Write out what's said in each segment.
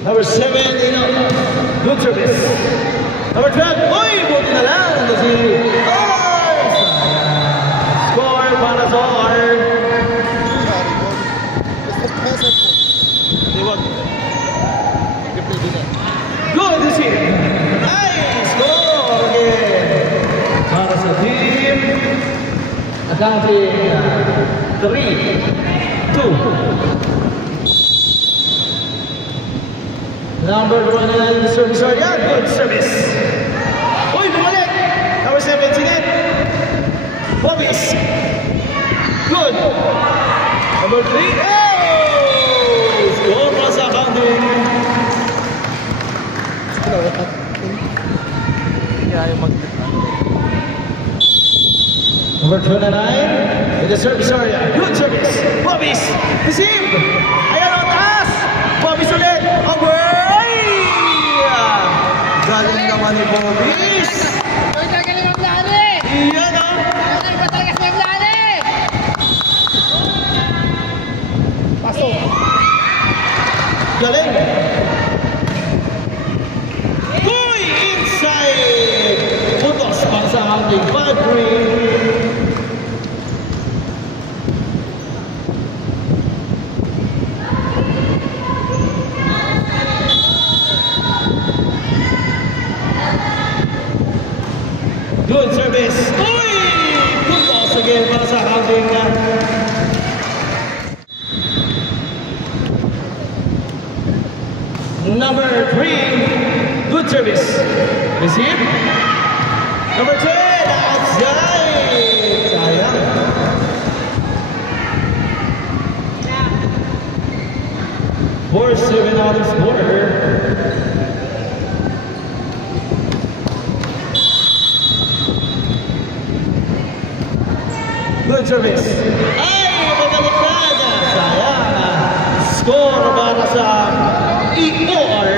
Number 7, good service. Number 12, uy, buti na lang. Ito si Ors. Score para sa R. Good to see. Nice score again. Para sa team. Accounting 3-2. Number 1 service area, good service. Uy, bumalik. Number 7, Sinet. Bobbies. Good. Number 3, oh! Score para sa accounting. Number 29 in the service area. Good service. Bobbies. Receive. Ayan ang taas. Bobbies ulit. Away. Galing naman ni Bobbies. Ito galing ang lani. Iyan o. Galing ba talaga sa lani? Pasok. Galing. Uy! Inside. Putos para sa ating 5-3. Good service. Uy! Good balls again para sa ating number 3. Good service. Receive. Number 10. Outside. Sayang. For 7 out of quarter. Good service. Ay, magalitan. Sayang. Score para sa EOR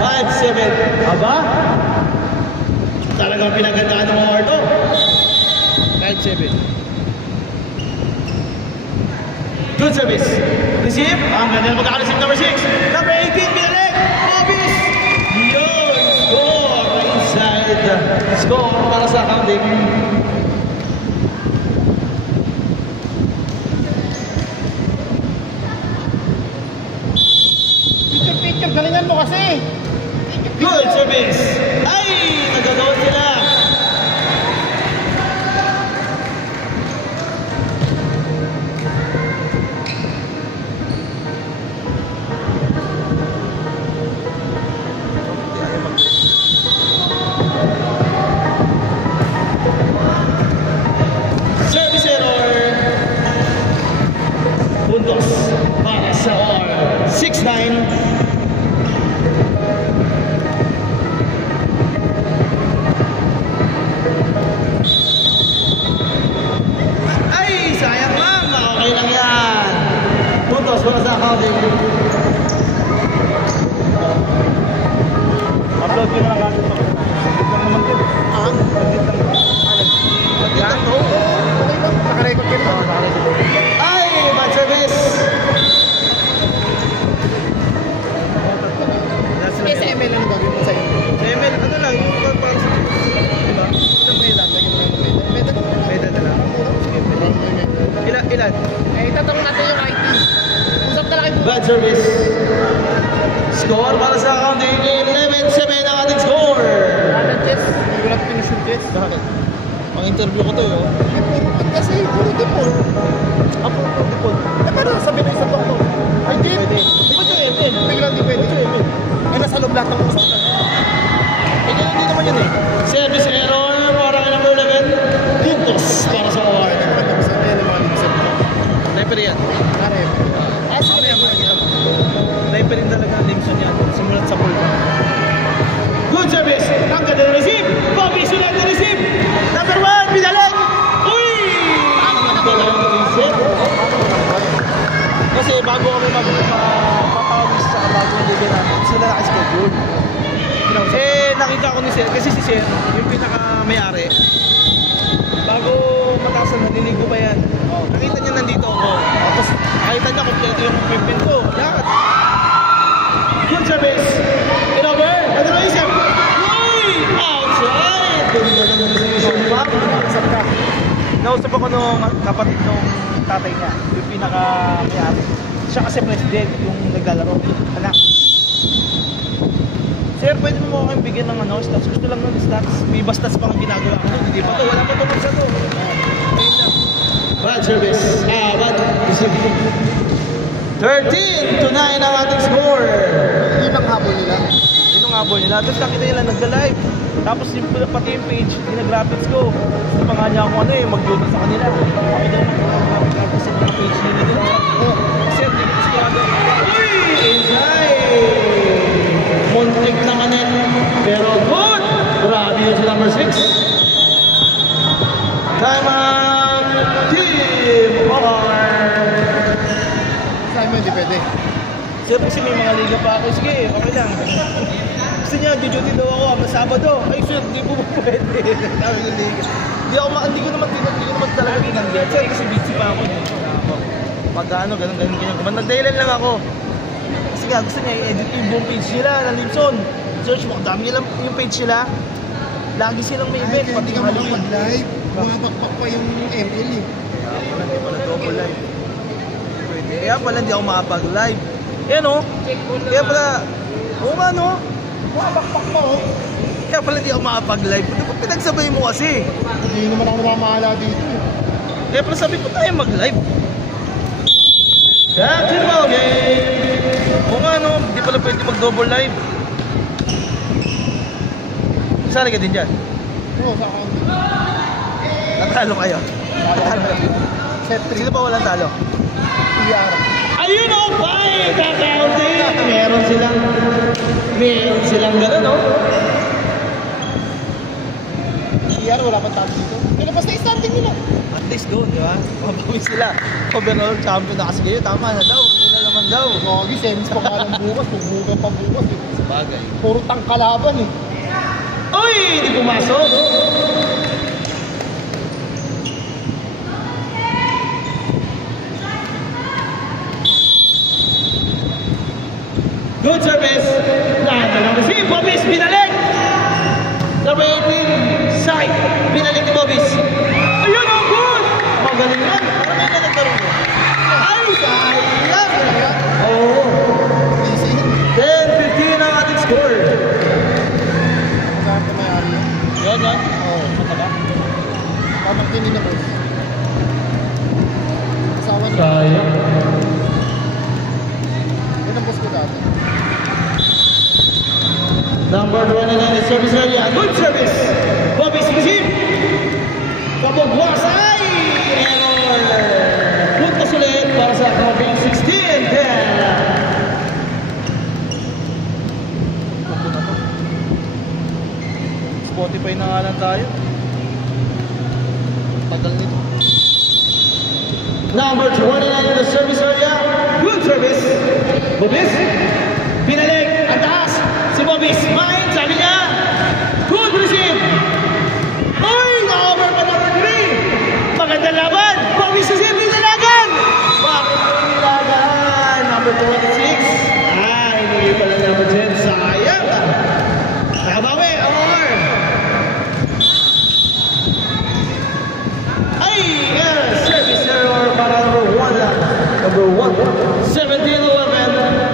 5-7. Aba? Talagang pinagandaan ng mga ordo. 5-7. Good service. Receive. Ang ganda na magkakareceive number 6. Number 18, pinalik. Bobbies. Yun. Score. Inside. Score para sa accounting. Galingan mo kasi. Good service. Ay, nagagawin sila. Service error. Puntos para sa R. 6-9. Para sa accounting. Upload ko na lang agad ito. Yan? Nakarecord ka na. Ay! Bad service! Sa ML ano gagawin mo sa'yo? Sa ML, ano lang? Para sa... Diba? Ilang medal? Medal na lang. Ilan? Eh, itatanong natin yung IT. Usap na lang ito. Bad service. Score para sa accounting. 11-7 ang ating score. Alan Chess. Hindi ko lang pinushoot Chess. Bakit? Pang-interview ko to eh. Kasi puro dipol. Puro dipol. Eh, paano sabi na isang doktor? Ay, di. Pwede. Di ba ito ML? Biglang di pwede. Eh, nasa loob lahat ng usapan. Eh, hindi naman yun eh. Service error para kay number 11. Puntos para sa OR. Sniper yan. Sniper rin talaga ang Limson yan. Simulat sa pool. Good service. Ang ganda na receive. Bobby sulat na receive. Number 1, Pidalag. Uy! Ang ganda na receive. Kasi bago kami magpapawis sa bago ang liga natin, sila naka-schedule. Eh, nakita ko ni Sir, kasi si Sir, yung pinaka-may-ari, Bago matasan, naliligo pa yan. Oh, nakita niya nandito ako. Tapos nakita niya kompleto yung equipment ko. Lahat. Good service. Over. Maduro isip. Uy! Outside! Ganda naman sa mission pa. Nausap ako nung kapatid nung tatay niya. Yung pinaka-mayari. Siya kasi president yung naglalaro. Anak. Sir, pwede mo akong bigyan ng stats? Gusto lang ng stats. May iba stats pang ginagawa ko. Hindi pa to. Wala pa tungkol sa to. Bad service. Bad. 13-9 ang ating score. Yun ang habol nila. Yun ang habol nila. Tapos nakita nila nagda-live. Tapos pati yung page, gina-graphics ko. Gusto pa nga niya ako mag-duty sa kanila. Ako daw mag-graphics sa mga page nila din. Kasi hindi ko sigurado. Uy! Inside! Muntik na kanin. Pero good! Grabe yun sa number 6. Time out! Team Omar! Saan mo hindi pwede? Sir, kasi may mga liga pa ako. Sige, okay lang. Gusto niya, duty daw ako. Sabado. Ay, sir, hindi po pwede. Hindi ko naman talaga tinanggit. Sir, kasi busy pa ako. Pag-ano, ganun. Nagdahilan lang ako. Kasi nga, gusto niya i-edit yung buong page nila na Limson. Search mo, dami nila yung page nila. Lagi silang may event, pati yung Halloween. Live, bumabakbak pa yung ML eh. Hindi pala double live. Kaya pala hindi ako makapag-live. Yan o. Kaya pala, oo nga no. Bumabakbak pa oh. Kaya pala hindi ako makapag-live. Ba't pinagsabay mo kasi? Hindi naman ako namamahala dito eh. Kaya pala sabi ko tayo mag-live. Captain Ballgame! Oo nga no, hindi pala pwede mag-double live. Sali ka din dyan. Oo, sa account. Natalo kayo. Set 3. Sino pa walang talo? PR. Ayun o, bye! Kakaunting! Meron silang gano'n, no? PR, wala pa talo dito. Pero basta i-starting nila. At least doon, di ba? Mabawin sila. Overall champion na kasi kayo. Tama na daw. Nila naman daw. Gagi, semis pa nga lang bukas. Bumugan pa bukas eh. Sa bagay. Puro tangkalaban eh. Uy! Hindi pumasok! Good service! Lahat na lang si Bobis binalik! Number 18, side. Binalik ni Bobis. Ayun ang good! Magaling yan. Parang yan na nagkaroon mo. Ay! Sayang! Oo. 10-15 ang ating score. Saan ka may-ari yan? Yan. Oo. Mataba. Pamangkin nila boss. Asawa nila. Sayang. Yan ang boss ko dati. Number 29 is service area. Good service. Bobby's receive. Kapagwas ay error. Puntos ulit para sa Copy 16-10. Spotify na nga lang tayo. Tagal nito. Number 29 in the service area. Good service. Bobby's. Pinalik. Ang taas. Si Bobby's. Mine. Sabi niya. Good receive. Uy! Na-over pa number 3. Maganda laban. Bobby's receive. Nilagan. Bakit mo nilagan? Number 26. Hindi pala number 10. Sayang. Nakabawi. Ang over. Ay! Service error para number 1 lang. Number 1. 17-11.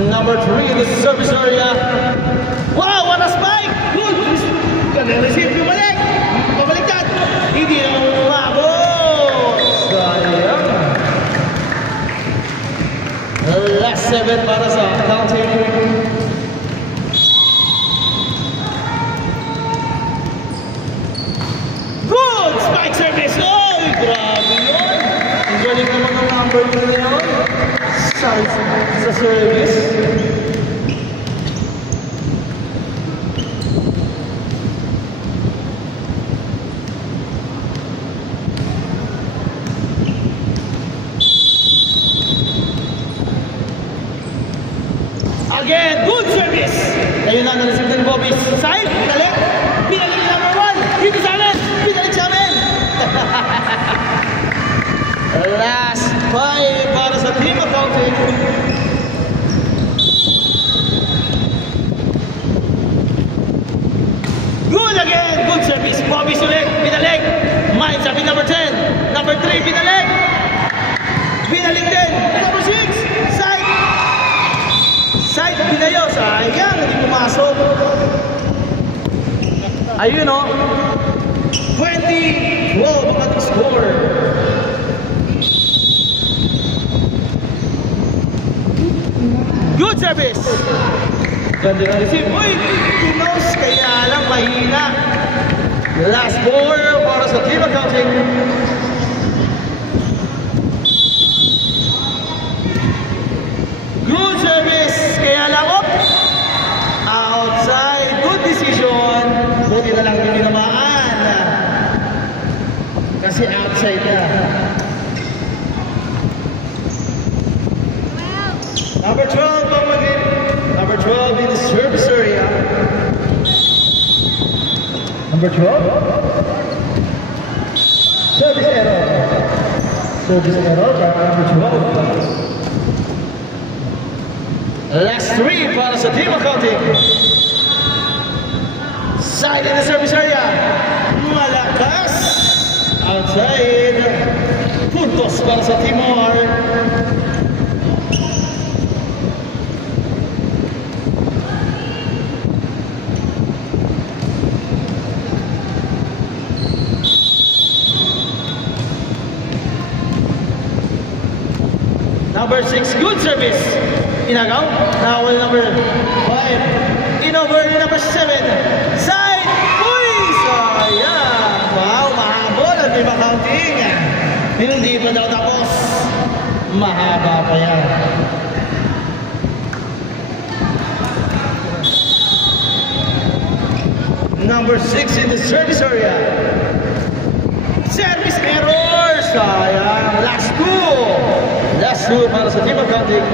Number 3 in the service area. Wow, what a spike! Good! Ganda receive yung balik! Pabaliktad! Hindi na umabot! Sayang! Last 7 para sa accounting. Good! Spike service! Oy! Grabe yun! Ang galing naman ng number 3 na yun. Sa service. Again, good service. service. Ayun na, na-receive ng Bobby. Side, pinalik. Pinalik number 1. Dito sa amin. Pinalik sa amin. Last 5 para sa team accounting. Good again. Good service. Bobby Sulik. Pinalik. Mine sa number 10. Number 3. Pinalik. Pinalik din. Number 6. Side. Side. Pinayo. Sayang. Hindi pumasok. Ayun o. 20-12 ang ating score. Good service. Ganda na receive. Uy! Tunos. Kaya lang mahina. Last ball para sa team accounting. Good service. Kaya lang up. Outside. Good decision. Buti na lang hindi namaan. Kasi outside na. Number 12, Pamagin. Number 12 in the service area. Number 12. Service error. Service error para number 12. Last 3 para sa team accounting. Side in the service area. Malakas. Outside. Puntos para sa Timor. Number 6, good service. Inagaw. Now number 5. In over number 7. Side. Uy! Sayang. Wow, mahabol ang team accounting. Hindi pa daw tapos. Mahaba pa yan. Number 6 in the service area. Service error. Sayang. Last 2. Last 2 para sa team accounting.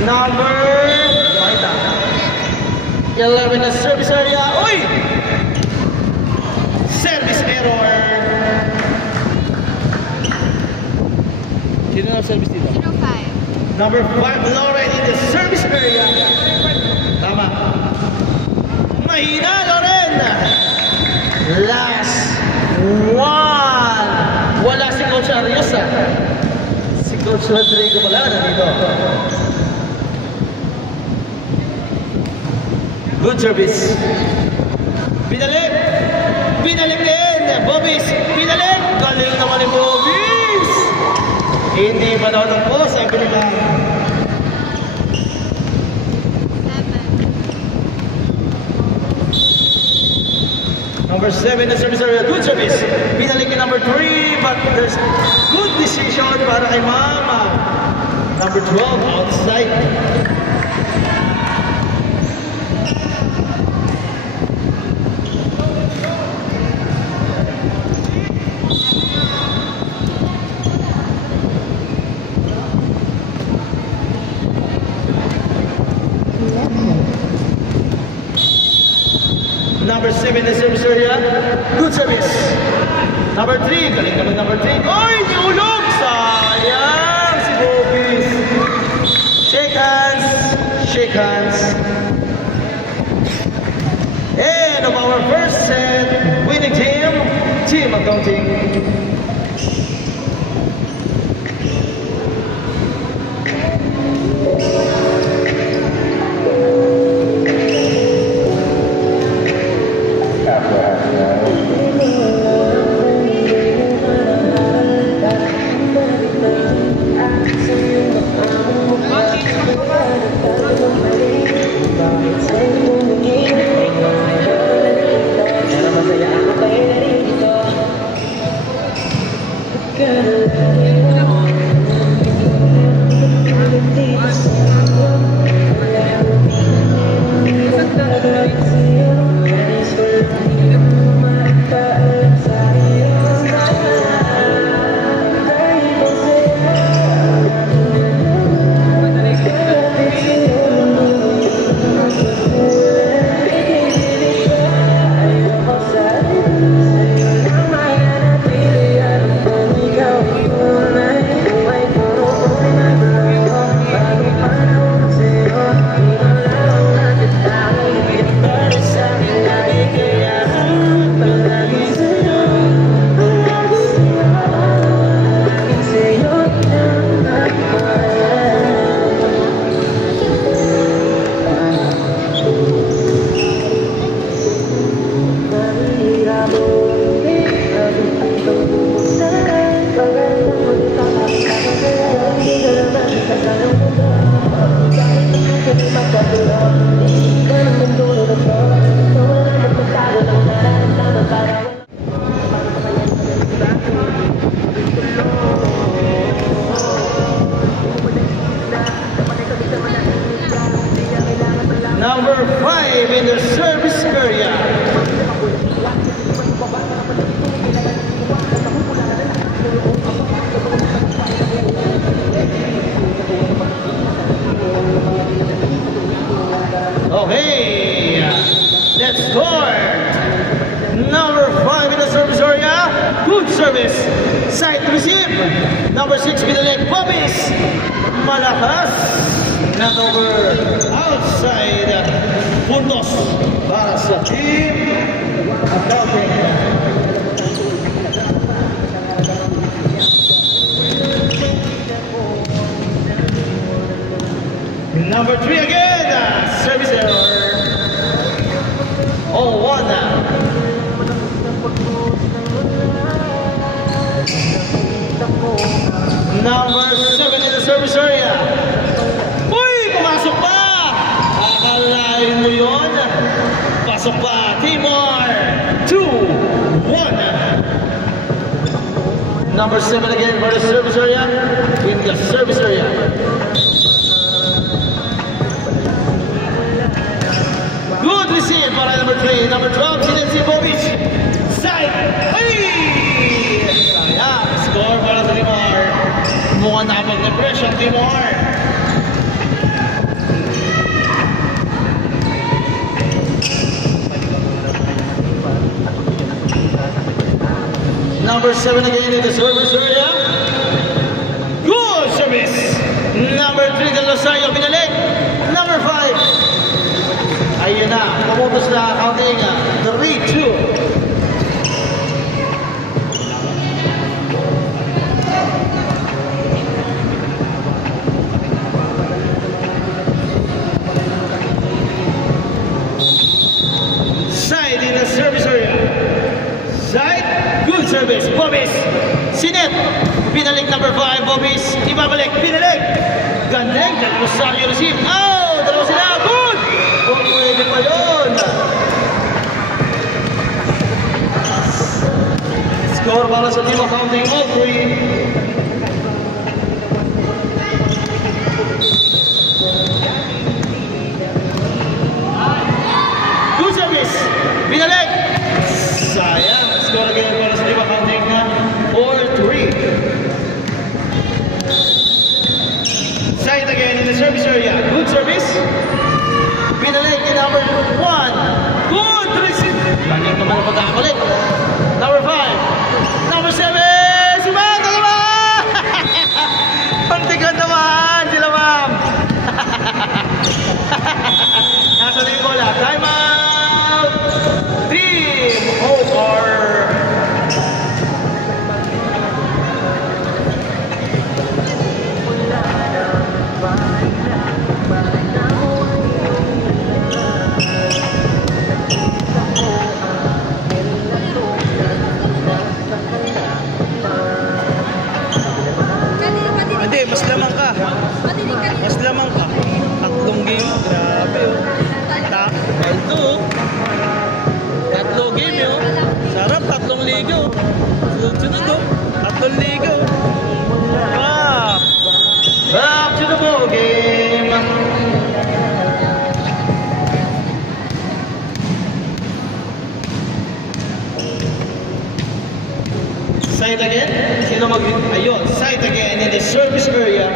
Number 11 na service area. Uy! Service error. Sino na service dito? 05. Number 5, Lauren in the service area. Tama. Mahina, Lauren. Last 1. Wala si Coach Ariosa. Si Coach Rodrigo pala nandito. Good service. Pinalik. Pinalik din. Bobbies. Pinalik. Galing naman ni Bobbies. Hindi pa daw tapos. Sabi nila. 7. Number 7 na service area. Good service. Pinalik ni number 3. But there's good decision para kay Mama. Number 12 outside. Number 7 na service area. Good service. Number 3. Galing naman number 3. Oy! Niulog! Sayang si Bobbies. Shake hands. Shake hands. And of our first set, winning team, team accounting. 5 in the service area. Okay, let's start. Number 5 in the service area. Good service. Side to receive. Number 6 with the leg. Bobbies. Malakas. Not over. Outside. Puntos para sa team accounting. Number 3 again. Service error. Oh, 1 now. Number 7 in the service area. Uy! Pumasok pa! Akalain mo yun? Pasok pa. Timor. 2-1. Number 7 again for the service area. In the service area. Good receive para number 3. Number 12, si Bobic. Side. Ay! Sayang. Score para sa Timor. Mukhang nakapag-depression, Timor. Number 7 again in the service area. Good service. Number 3, Del Rosario, binalik. Number 5. Ayun na, pumutos na counting 3-2. Side in the service area. Side, good service. Bobis, Sinet, binalik number 5, Bobis, ibabalik, binalik. Gandeng, Del Rosario receive. Oh, dalawa sila, good! Pwede pa yun. Score para sa team accounting all 3. Good service. Binalik. Sayang. Score again para sa team accounting all 3. Side again in the service area. Good service. Binalik in number 1. Good receive. Galing naman ang pagkakalit. Number 5. Number 7. Si Ma'am. Dalawa. Pantigan naman. Sila Ma'am. Nasa na yung bola. Time out. Team over. Hindi, mas lamang ka. Mas lamang ka. Tatlong game. Grabe oh. Ito oh. Tatlong game oh. Sarap, tatlong ligo. Sunod oh. Tatlong ligo. Back to the ball game. Side again. Sino ayun, side again in the service area.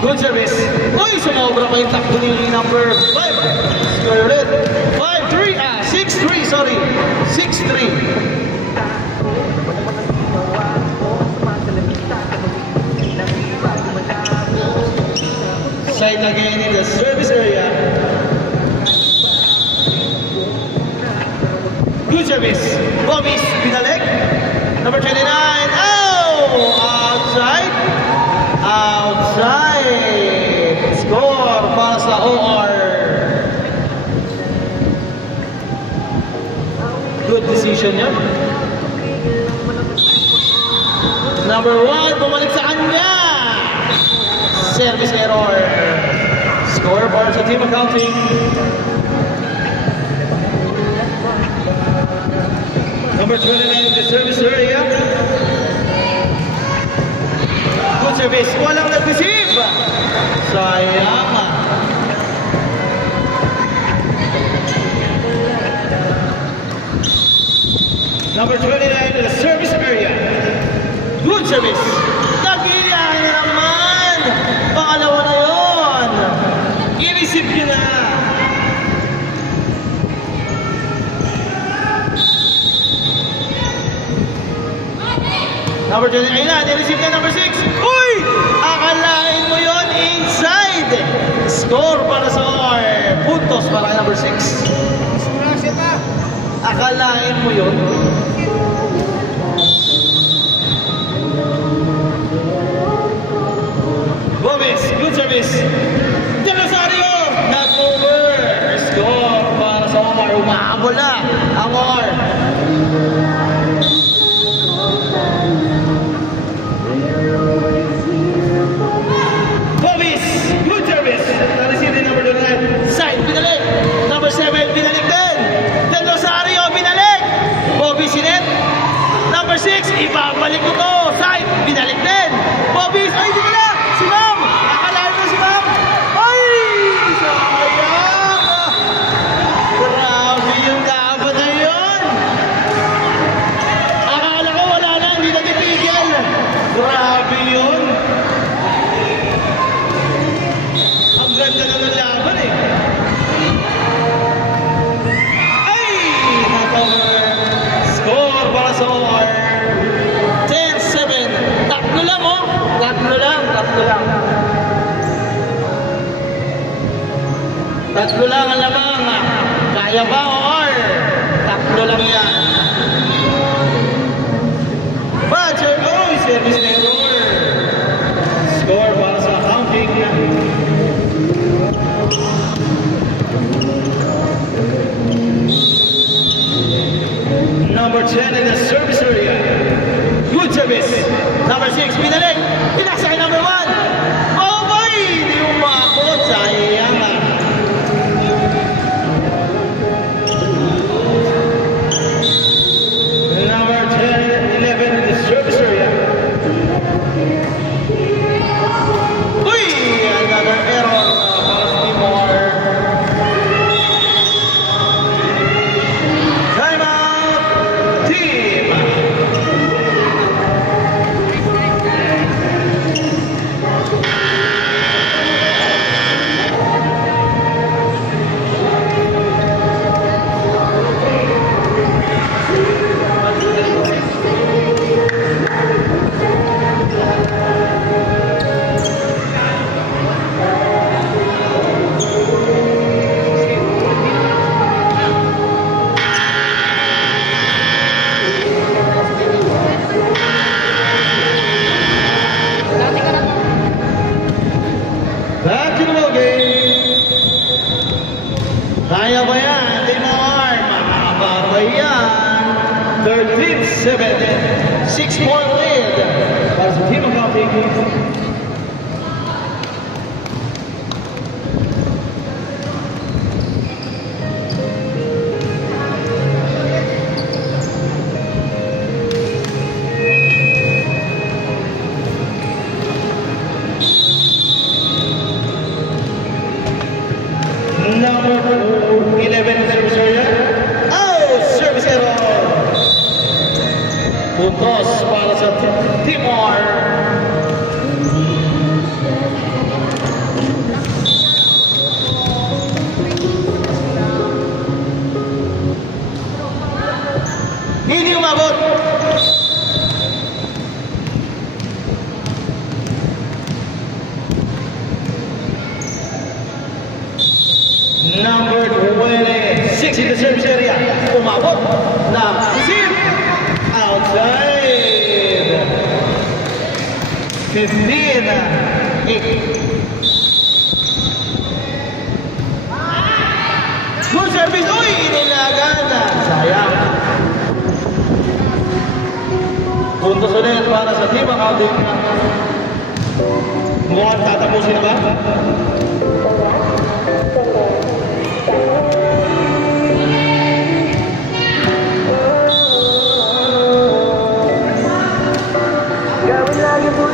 Good service. Uy, sumobra pa yung takbo ni number 5. Score ulit. 5-3. 6-3, sorry. 6-3. Side again in the service area. Good service. Bobis, binalik. Number 29. Oh! Outside. Outside. Score para sa OR. Good decision yan. Number 1, bumalik sa kanya. Service error. Score para sa team accounting. Number 29 in the service area. service. Walang nag-receive. Sayang. Number 29 in the service area. Good service. Tagilan na naman. Pangalawa na yun. I-receive nyo na. Number 29 na. I-receive na number 6. Uy! Akalain mo yun inside. Score para sa OR. Puntos para number 6. Akalain mo yun. Gomez, good service. De Rosario, not over. Score para sa Omar. Umahabol na ang Omar. Gomez, good service. Na-receive din number 29. Side, binalik. Number 7, binalik din. De Rosario, binalik. Bobby Sinet. Number 6, ibabalik ko to. Side, binalik din. Bobby, ay, di ba na? Si Ma'am! Akalain mo si Ma'am! Ay! Sayang! Grabe yung laban na yun! Akala ko wala na, hindi na titigil! Grabe yun! Ang ganda na ng laban eh! Ay! Natover! Score para sa OR! 10-7! Tatlo lang oh! Tatlo lang. Tatlo lang ang lamang. Kaya ba or? Tatlo lang yan. Badger, oh, service na error. Score para sa counting. Number 10 in the service area. Good service. Number 6, pinalik. Pinasay number 1. Oh boy! Hindi umabot. Sayang. Number 10, 11 in the service area. Uy! Another error. Para sa Timor. Time out. Team. Back to the ball game. Kaya ba yan? Timor, makakababa yan. 13-7. 6-point lead. Para sa team of Counting. Number 11 service area. Oh, service error. Puntos para sa Timor. Hindi umabot. Number 26 in the service area. Umabot na receive. Outside. 15-8. Good service. Uy, inilagan. Sayang. Puntos ulit para sa team accounting. Mukhang tatapusin na ba? Gawin lagi po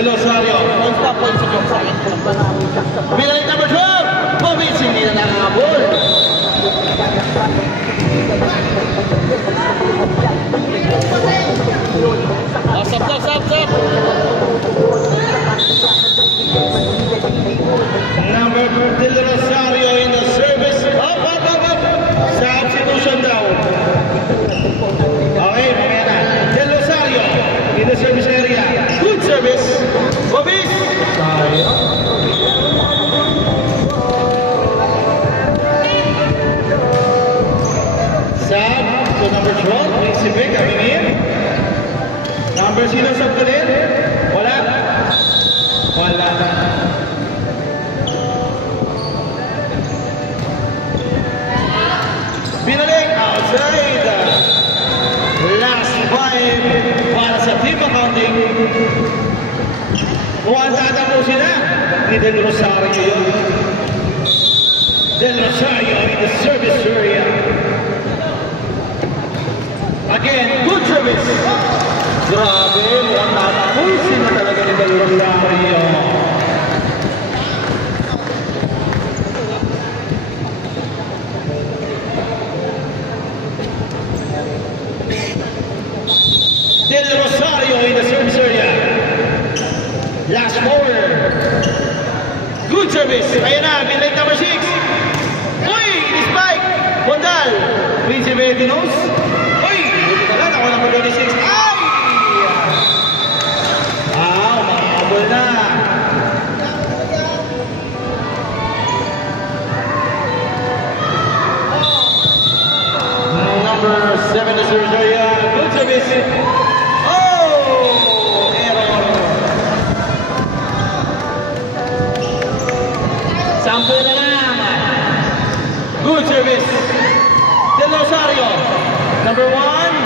Del Rosario. Non-stop points yung sa akin. Binalik number 12. Bobis, hindi na nakakabol. Stop. Number Del Rosario in the service. Up. Substitution daw. Okay, mamaya na. Del Rosario in the service area. Good service. Bobis. Sub to number 12. Principe coming in. Number sino sub ka din? Wala. Binalik outside. Last 5 para sa team accounting. Mukhang tatapusin na ni Del Rosario yun. Del Rosario in the service area. Again, good service. Grabe, mukhang tatapusin na talaga ni Del Rosario. Del Rosario in the service area. Last 4. Good service. Ayan na, binalik number 6. Uy, spike. Bondal. Principe Dinos. Uy, buti ka lang. Ako number 26. Ay! Makakabol na. Number 7 is service area. Good service. Sample na lang. Good service. Del Rosario. Number 1.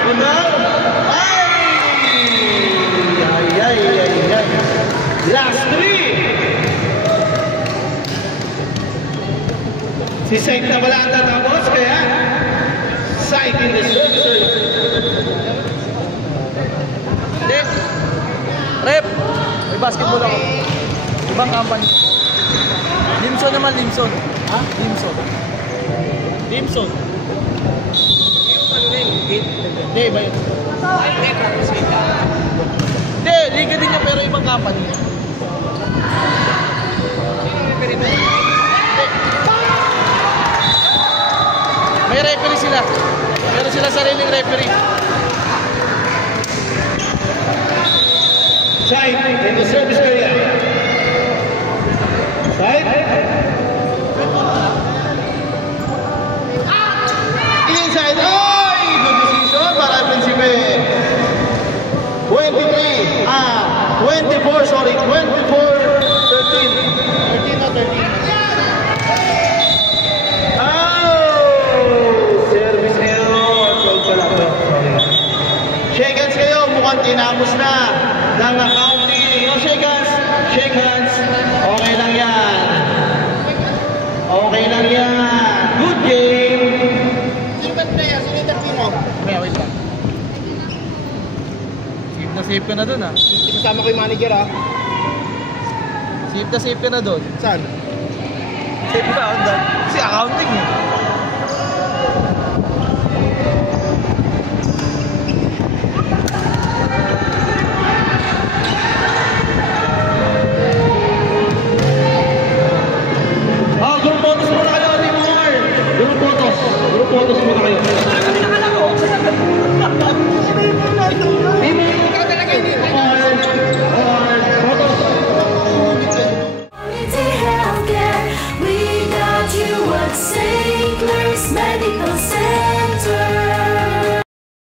Bundal. Ay. Last 3. Si Saint na wala ang tatapos. Kaya Saint in the service. Rep! May basketball ako. Ibang company. Limson naman, Limson. Ha? Limson. Hindi, iba yun. Hindi, liga din niya pero ibang company. May referee sila. Meron sila sariling referee. Side in the service area. Side. Inside. Ay! Good decision para Principe. 24, sorry. 24, 13. 13 na 13. Service error. Shake hands kayo. Mukhang tinapos na ng accounting. No, shake hands. Shake hands. Okay lang yan. Good game. Sino ba player? Sino yung team mo? Wait lang. Safe ka na dun ah. Kasama ko yung manager ah. Safe ka na dun. Saan? Safe ba? Kasi accounting eh.